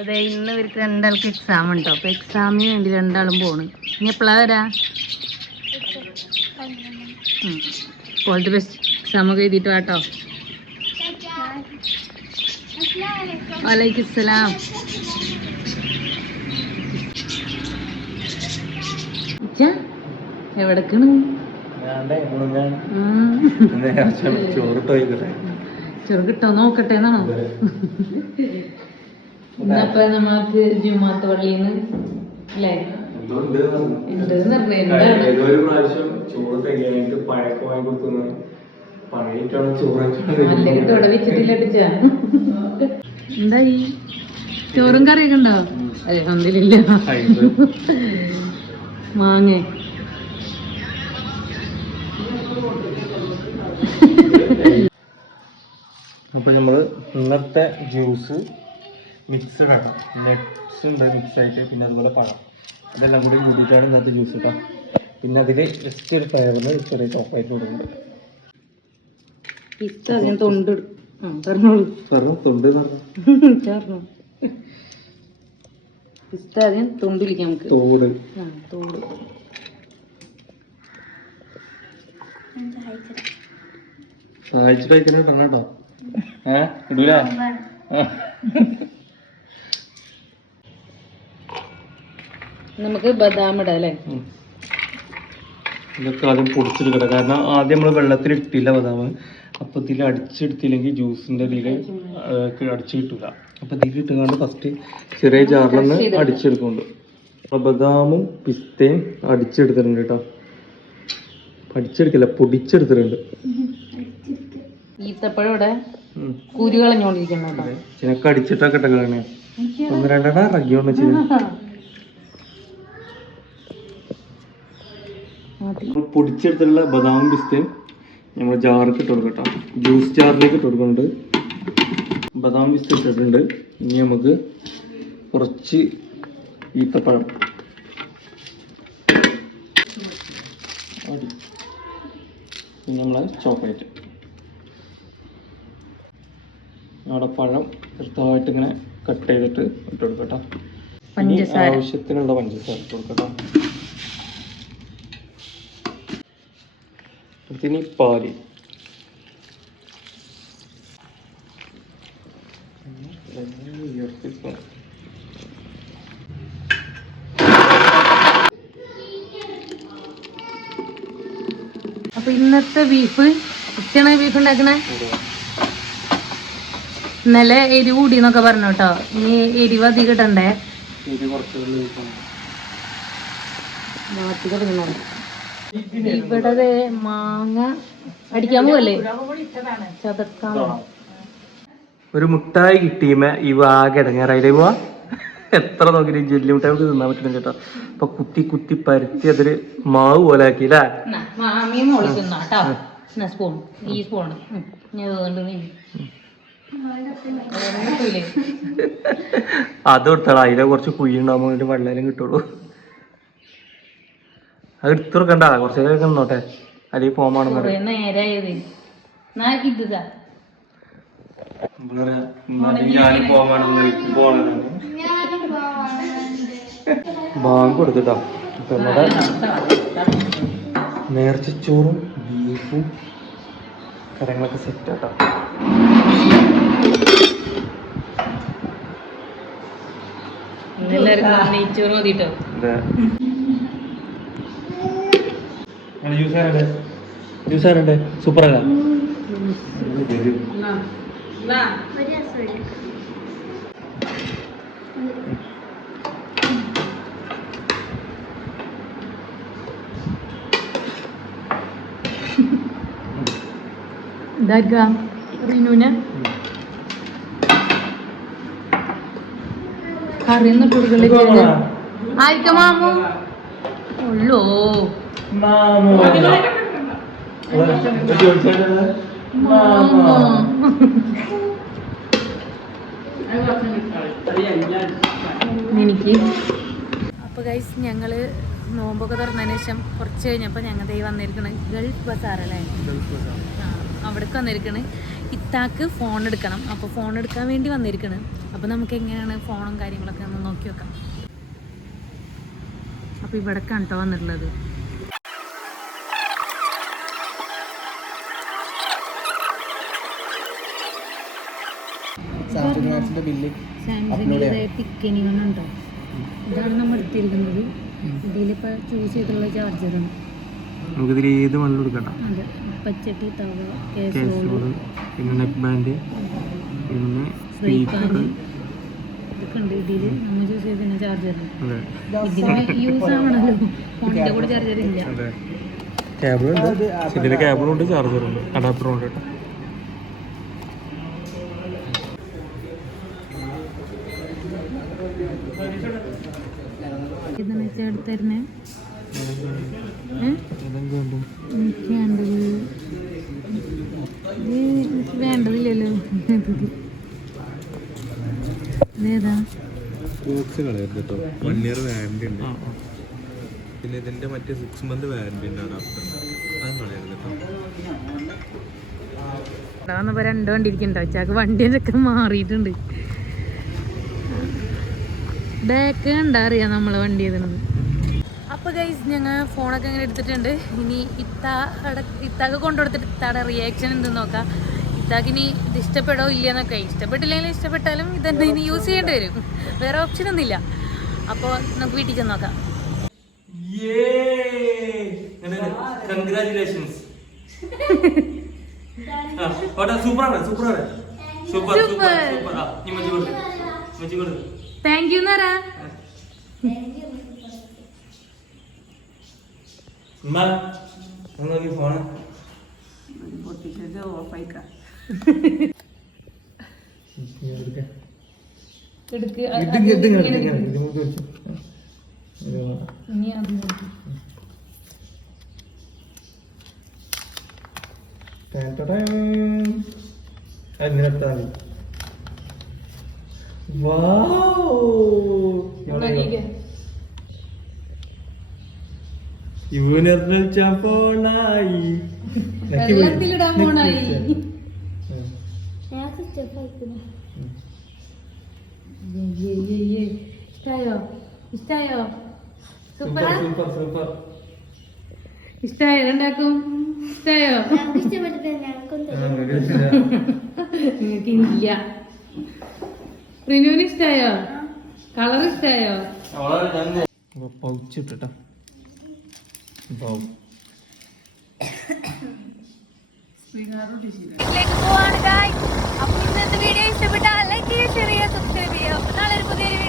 അതെ, ഇന്ന് ഇവർക്ക് രണ്ടാൾക്ക് എക്സാം ഉണ്ടോ? അപ്പൊ എക്സാമിന് വേണ്ടി രണ്ടാളും പോണ്. ഇനി എപ്പോഴാ വരാ? All the best. എക്സാം ഒക്കെ എഴുതിയിട്ട് വാട്ടോ. വലൈക്കും സലാം. എവിടേക്കാണ്? ചോറ് കിട്ടോ നോക്കട്ടെ എന്നാണോ? ഇന്നപ്പ നമ്മൾക്ക് ജുമാത്ത് പള്ളിന്ന് അല്ലേ ഇവിടെ വെച്ചിട്ടില്ല. എന്തായി? ചോറും കറിയൊക്കെ ഉണ്ടോ? അൽഹംദുലില്ലാ. മാങ്ങ അപ്പൊ നമ്മള് ഇന്നത്തെ ജ്യൂസ് മിക്സഡ് ആണ്. നട്ട്സ് ഉണ്ട് മിക്സ് ആയിട്ട്, പിന്നെ അതുപോലെ പഴം, അതെല്ലാം കൂടി കൂട്ടിയിട്ടാണ് ഇന്നത്തെ ജ്യൂസ് കേട്ടോ. പിന്നെ അതില് ജസ്റ്റ് ഒരു ഫ്ലേവറിന് ചെറിയ ചോക്ലേറ്റ് കൊടുക്കുന്നുണ്ട്. സഹായിച്ചിട്ട് കേട്ടോ. ഇടൂല. നമുക്ക് ബദാം ഇടാം അല്ലേ? ഇതൊക്കെ ആദ്യം പൊടിച്ചെടുക്കട്ടെ, കാരണം ആദ്യം നമ്മൾ വെള്ളത്തിൽ ഇട്ടില്ല ബദാം. അപ്പൊ ഇതിൽ അടിച്ചെടുത്തില്ലെങ്കിൽ ജ്യൂസിന്റെ ഇതിൽ അടിച്ചു കിട്ടൂല. അപ്പൊ ഇതിൽ ഇട്ടുകൊണ്ട് ഫസ്റ്റ് ചെറിയ ജാറിലൊന്ന് അടിച്ചെടുക്കുന്നുണ്ട്. അപ്പൊ ബദാമും പിസ്തയും അടിച്ചെടുത്തിട്ടുണ്ട് കേട്ടോ. അടിച്ചെടുക്കില്ല, പൊടിച്ചെടുത്തിട്ടുണ്ട്. ഈത്തപ്പഴം ഇവിടെ കുരു കളഞ്ഞോണ്ടിരിക്കുന്നു. ചിനക്ക് അടിച്ചിട്ടൊക്കെ ഇട്ടേ ഒന്ന് രണ്ടെണ്ണ ഇറങ്ങിയോണ്ട് പൊടിച്ചെടുത്തുള്ള ബദാമും പിസ്തയും നമ്മൾ ജാർക്ക് ഇട്ട് കൊടുക്കട്ടോ. ജ്യൂസ് ജാറിലേക്ക് ഇട്ട് കൊടുക്കുന്നുണ്ട്. ബദാം പിസ്ത ഇട്ടിട്ടുണ്ട്. ഇനി നമുക്ക് കുറച്ച് ഈത്തപ്പഴം, പിന്നെ നമ്മളെ ചോക്ലേറ്റ്, അവിടെ പഴം ചെറുതായിട്ട് ഇങ്ങനെ കട്ട് ചെയ്തിട്ട് ഇട്ട് കൊടുക്കട്ടോ. ആവശ്യത്തിനുള്ള പഞ്ചസാര ഇട്ട് കൊടുക്കട്ടോ. ഇനി പാല്, അപ്പൊ ഇന്നത്തെ ബീഫ് ഉച്ചയാണ് ബീഫ് ഉണ്ടാക്കണേ. ഇന്നലെ എരിവ് കൂടിന്നൊക്കെ പറഞ്ഞു കേട്ടോ. ഇനി എരിവ് അധികം ഇടണ്ടേ? ഇവിടെ മാങ്ങ അടിക്കാൻ പോവല്ലേ, ചതക്കാൻ. ഒരു മുട്ടായി കിട്ടിയുമ്പോ ഇവ ആകെ ഇടങ്ങാറായില്ലേ പോവാ. എത്ര നോക്കിയിട്ട് ജെല്ലി മുട്ടായി നമുക്ക് തിന്നാൻ പറ്റുന്നു കേട്ടോ. അപ്പൊ കുത്തി കുത്തി പരത്തി അതൊരു മാവ് പോലെ ആക്കിയില്ലേ. അത് കൊടുത്താളാ, അതിലെ കുറച്ച് കുഴി ഉണ്ടാകുമ്പോ അതിന്റെ വെള്ളം കിട്ടുള്ളൂ. അത് എടുത്തു കൊടുക്കണ്ട, കുറച്ച് നേരം നിന്നോട്ടെ, അല്ലെങ്കിൽ പോമാണെന്ന് ബാങ്ക് കൊടുത്തിട്ടോ. അപ്പൊ നമ്മുടെ നേർച്ചച്ചോറും ബീഫും കരങ്ങളൊക്കെ സെറ്റ് ആട്ടോ. ജ്യൂസ് ആരണ്ടേ? സൂപ്പറല്ല? കറിയൊന്നും കൊടുക്കണ്ടേ? ആയിക്ക മാമു ഉള്ളോ? എനിക്ക് അപ്പൊ ഗൈസ്, ഞങ്ങള് നോമ്പൊക്കെ തുറന്നതിന് ശേഷം കുറച്ച് കഴിഞ്ഞപ്പോൾ ഞങ്ങൾ ദൈവം വന്നിരിക്കണ ഗൾഫ് ബസാറല്ലേ, അവിടേക്ക് വന്നിരിക്കണ്. ഇത്താക്ക് ഫോൺ എടുക്കണം. അപ്പോൾ ഫോൺ എടുക്കാൻ വേണ്ടി വന്നിരിക്കണ്. അപ്പോൾ അപ്പോൾ നമുക്ക് എങ്ങനെയാണ് ഫോണും കാര്യങ്ങളൊക്കെ ഒന്ന് നോക്കി വെക്കാം. അപ്പോൾ ഇവിടേക്കാണ് കേട്ടോ വന്നിട്ടുള്ളത്. സാംസങ്ങിൻ്റെ പിക്കനിങ്ങുണ്ടോ, ഇതാണ് നമ്മൾ എടുത്തിരിക്കുന്നത്. ഇതിലിപ്പോൾ ചൂസ് ചെയ്തിട്ടുള്ള ചാർജറാണ്. നമുക്കിതിൽ ഏത് മണ്ണിൽ എടുക്കണ്ട. അതെ, പച്ചട്ടി, തവ, കേസറോള്, പിന്നെ നെക്ക് ബാൻഡ്, പിന്നെ സ്പീക്കർ ഇതൊക്കെ ഉണ്ട്. ഇതിൽ നമ്മൾ ചൂസ് ചെയ്തിരുന്ന ചാർജറുണ്ട്. ഇതിന് യൂസ് ആവണല്ലോ, ഫോണിൻ്റെ കൂടെ ചാർജർ ഇല്ല. കേബിളുണ്ട്, ഇതിൽ കേബിളുണ്ട്, ചാർജറുണ്ട്, അഡാപ്റ്ററുണ്ട് കേട്ടോ. ഇതെന്ന് വെച്ചാൽ എടുത്തരുന്നേ. എനിക്ക് വേണ്ടത് ഇത് വേണ്ടതില്ലല്ലോ. ഇതേതാ? ബോക്സ് കളയരുത് കേട്ടോ. 1 ഇയർ വാറണ്ടി ഉണ്ട്. പിന്നെ ഇതിന്റെ മറ്റേ 6 month വാറണ്ടി ഉണ്ട് അഡാപ്റ്ററിന്. അതും കളയരുത് കേട്ടോ. വന്നപ്പോൾ 2 വണ്ടി ഇരിക്കണ്ടോ വെച്ചാൽ വണ്ടിയൊക്കെ മാറിയിട്ടുണ്ട്. ബാക്ക് കണ്ടാ അറിയാം നമ്മളെ വണ്ടി ഏതാണെന്ന്. അപ്പോൾ ഗൈസ് ഞങ്ങൾ ഫോണൊക്കെ ഇങ്ങനെ എടുത്തിട്ടുണ്ട്. ഇനി ഇത്താക്ക് കൊണ്ടുകൊടുത്തിട്ട് ഇത്താടെ റിയാക്ഷൻ എന്തെന്ന് നോക്കാം. ഇത്താക്ക് ഇനി ഇത് ഇഷ്ടപ്പെടോ ഇല്ലയെന്നൊക്കെ. ഇഷ്ടപ്പെട്ടില്ലെങ്കിൽ ഇഷ്ടപ്പെട്ടാലും ഇതന്നെ ഇനി യൂസ് ചെയ്യേണ്ടി വരും, വേറെ ഓപ്ഷൻ ഒന്നുമില്ല. അപ്പോൾ നമുക്ക് വീട്ടിൽ ചെന്ന് നോക്കാം. കൺഗ്രാറ്റുലേഷൻസ്. സൂപ്പറാണ്, സൂപ്പറാണ്, super super super. Thank you എന്നാരാ. ഫോണ് അങ്ങനെ എടുത്താൽ ഫോണായി വെള്ളത്തിലിടാൻ പോണായി. ഇഷ്ടായോ? ഇഷ്ടായോ? സൂപ്പറാ? Super super. ഇഷ്ടായോ? രണ്ടാക്കും ഇഷ്ടായോ? നിങ്ങൾക്കില്ല. റിനുവിന് ഇഷ്ടായോ? കളർ ഇഷ്ടായോ? പൗച്ചിട്ടോ. ഇന്നത്തെ വീഡിയോ ഇഷ്ടപ്പെട്ടാൽ ലൈക്ക് ചെയ്യുക, ഷെയർ ചെയ്യുക, സബ്സ്ക്രൈബ് ചെയ്യുക. നാളെ ഒരു പുതിയൊരു